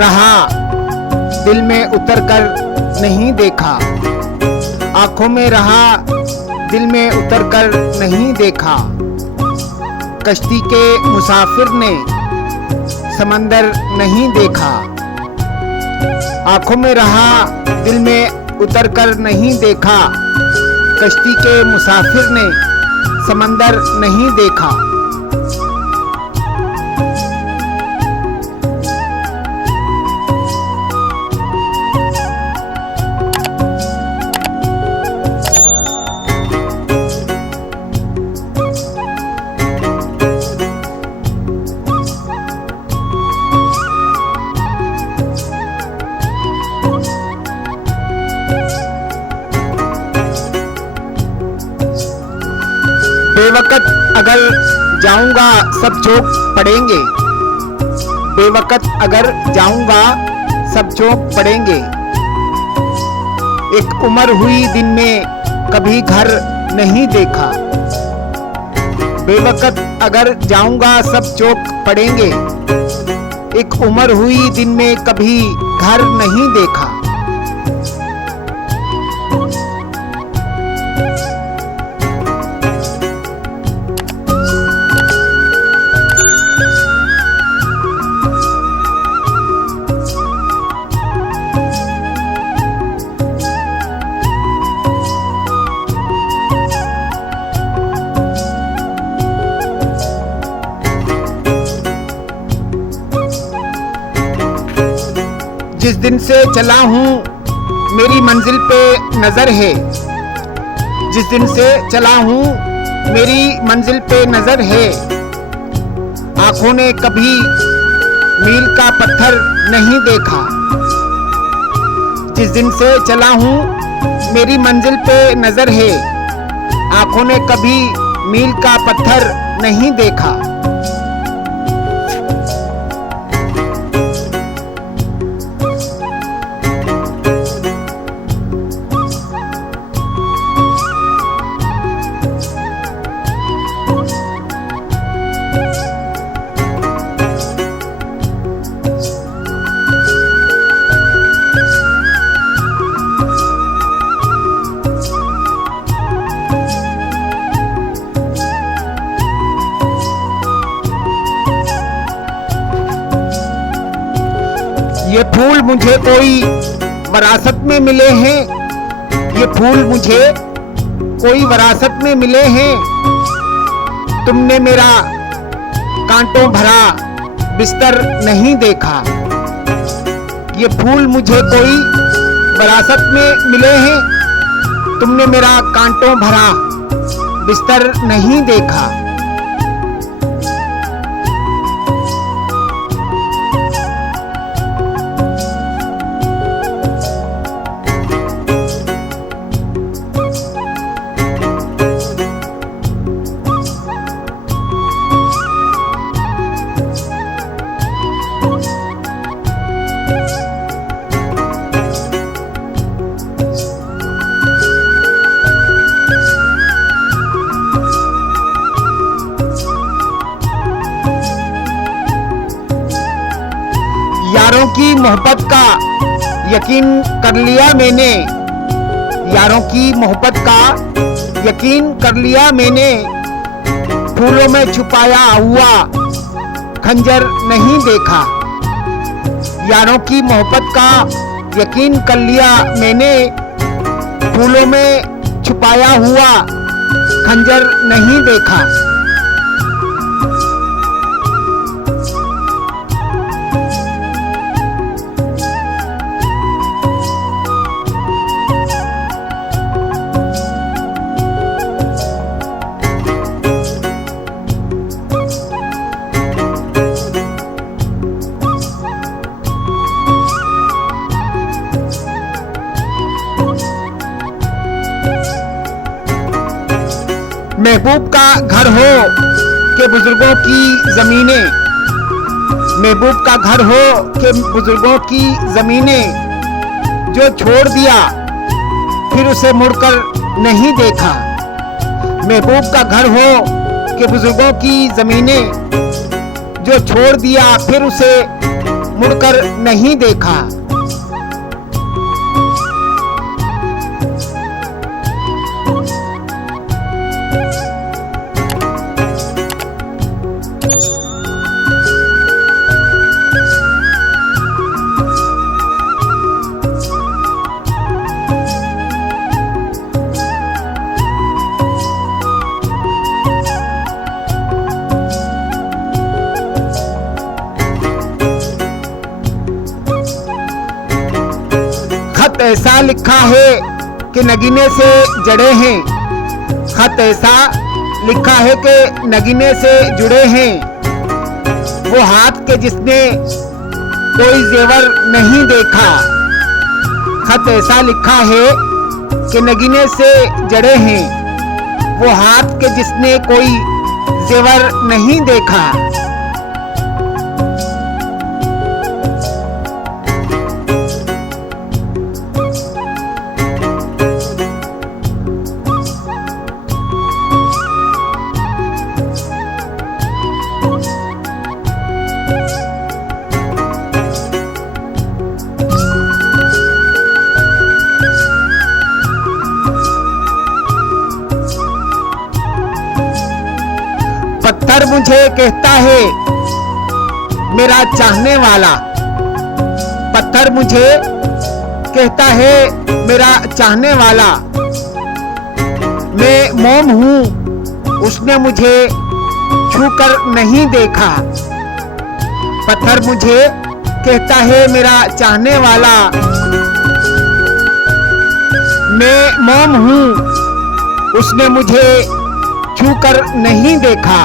रहा, दिल में उतर कर नहीं देखा। आंखों में रहा, दिल में उतर कर नहीं देखा। कश्ती के मुसाफिर ने समंदर नहीं देखा। आंखों में रहा, दिल में उतर कर नहीं देखा। कश्ती के मुसाफिर ने समंदर नहीं देखा। बेवकत अगर जाऊंगा सब चौक पड़ेंगे। बेवकत अगर जाऊंगा सब चौक पड़ेंगे। एक उम्र हुई दिन में कभी घर नहीं देखा। बेवकत अगर जाऊंगा सब चौक पड़ेंगे। एक उम्र हुई दिन में कभी घर नहीं देखा। जिस दिन से चला हूँ मेरी मंजिल पे नजर है। जिस दिन से चला हूँ मेरी मंजिल पे नजर है। आंखों ने कभी मील का पत्थर नहीं देखा। जिस दिन से चला हूँ मेरी मंजिल पे नजर है। आंखों ने कभी मील का पत्थर नहीं देखा। ये फूल मुझे कोई वरासत में मिले हैं। ये फूल मुझे कोई वरासत में मिले हैं। तुमने मेरा कांटों भरा बिस्तर नहीं देखा। ये फूल मुझे कोई वरासत में मिले हैं। तुमने मेरा कांटों भरा बिस्तर नहीं देखा। यारों की मोहब्बत का यकीन कर लिया मैंने। यारों की मोहब्बत का यकीन कर लिया मैंने। फूलों में छुपाया हुआ खंजर नहीं देखा। यारों की मोहब्बत का यकीन कर लिया मैंने। फूलों में छुपाया हुआ खंजर नहीं देखा। महबूब का घर हो के बुजुर्गों की जमीनें। महबूब का घर हो के बुजुर्गों की जमीनें। जो छोड़ दिया फिर उसे मुड़कर नहीं देखा। महबूब का घर हो के बुजुर्गों की जमीनें। जो छोड़ दिया फिर उसे मुड़कर नहीं देखा। खत ऐसा लिखा है कि नगीने से जड़े हैं। खत ऐसा लिखा है कि नगीने से जुड़े हैं। वो हाथ के जिसने कोई जेवर नहीं देखा। खत ऐसा लिखा है कि नगीने से जड़े हैं। वो हाथ के जिसने कोई जेवर नहीं देखा। पत्थर मुझे कहता है मेरा चाहने वाला। पत्थर मुझे कहता है मेरा चाहने वाला। मैं मोम हूँ उसने मुझे छूकर नहीं देखा। पत्थर मुझे कहता है मेरा चाहने वाला। मैं मोम हूँ उसने मुझे छूकर नहीं देखा।